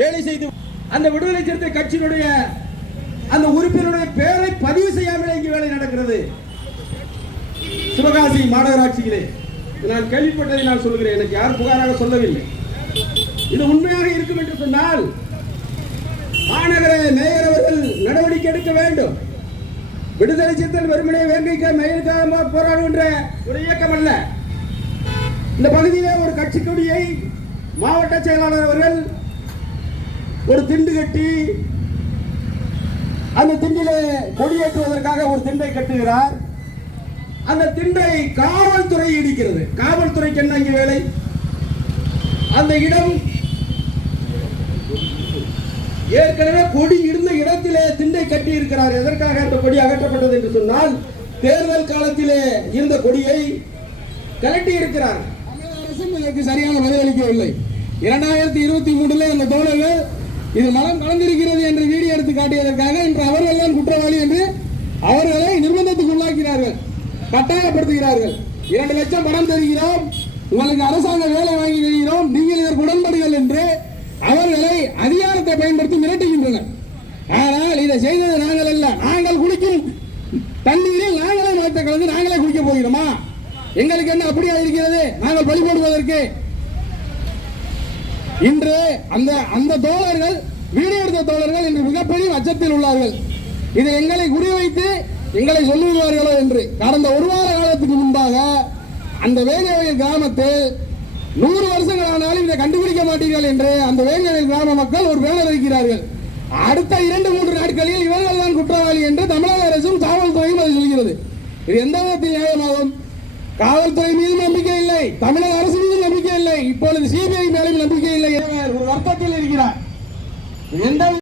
வேலை செய்து அந்த விடுதலை சிறுத்தை கட்சியினுடைய அந்த உறுப்பினருடைய பெயரை பதிவு செய்யாமல் இங்கு வேலை நடக்கிறது. சிவகாசி மாநகராட்சியிலே நான் கேள்விப்பட்டதை நான் சொல்கிறேன். எனக்கு யார் புகாராக சொல்லவில்லை. இது உண்மையாக இருக்கும் என்று சொன்னால் மாநகர மேயர் அவர்கள் நடவடிக்கை எடுக்க வேண்டும். விடுதலை சிறுத்தைகள் வெறுமனே வேங்கைக்கு மேயருக்காக போராடுகின்ற ஒரு இயக்கம் அல்ல. இந்த பகுதியிலே ஒரு கட்சி கொடியை மாவட்ட செயலாளர் அவர்கள் ஒரு திண்டு கட்டி அந்த திண்டிலே கொடியேற்றுவதற்காக ஒரு திண்டை கட்டுகிறார். அந்த திண்டை காவல்துறை இடிக்கிறது. காவல்துறைக்கு என்ன இங்கே வேலை? அந்த இடம் ஏற்கனவே கொடி இருந்த இடத்திலே திண்டை கட்டி இருக்கிறார். எதற்காக அந்த கொடி அகற்றப்பட்டது என்று சொன்னால் தேர்தல் காலத்திலே இருந்த கொடியை கலட்டி இருக்கிறார். அரசும் இதற்கு சரியான பதிலளிக்கவில்லை. 2023 அந்த தோழர்கள் இது மலம் கலந்திருக்கிறது என்று வீடியோ எடுத்து காட்டியதற்காக இன்று அவர்கள் தான் குற்றவாளி என்று அவர்களை நிர்பந்தத்துக்கு உள்ளாக்கிறார்கள், கட்டாயப்படுத்துகிறார்கள். 2 லட்சம் பணம் தருகிறோம், உங்களுக்கு அரசாங்க வேலை வாங்கி தருகிறோம், நீங்கள் இதற்கு உடன்படுங்கள் என்று அவர்களை அதிகாரத்தை பயன்படுத்தி மிரட்டுகின்றனர். ஆனால் இதை செய்தது நாங்கள் அல்ல. நாங்கள் குடிக்கும் தண்ணீரில் நாங்களே மலத்தை கலந்து நாங்களே குடிக்க போகிறோமா? எங்களுக்கு என்ன அப்படியா இருக்கிறது நாங்கள் பலி போடுவதற்கு? இன்று அந்த தோழர்கள் வீடியோ எடுத்த தோழர்கள் இன்று மிகப்பெரிய அச்சத்தில் உள்ளார்கள். இது எங்களை குறிவைத்து எங்களை சொல்லுவார்களோ என்று. கடந்த 1 வார காலத்துக்கு முன்பாக அந்த வேங்கவேல் கிராமத்தில் 100 வருஷங்கள் ஆனாலும் இதை கண்டுபிடிக்க மாட்டீர்கள் என்று அந்த வேங்கவேல் கிராம மக்கள் ஒரு பேனர் வைக்கிறார்கள். அடுத்த 2-3 நாட்களில் இவர்கள் தான் குற்றவாளி என்று தமிழக அரசும் காவல்துறையும் அது சொல்கிறது. இது எந்த விதத்தில் நியாயமாகும்? காவல்துறை மீது நம்பிக்கை இல்லை, தமிழக அரசு மீது நம்பிக்கை இல்லை, இப்பொழுது சிபிஐ மேலும் நம்பிக்கை இல்லை. ஒரு வருத்தத்தில் இருக்கிறார்.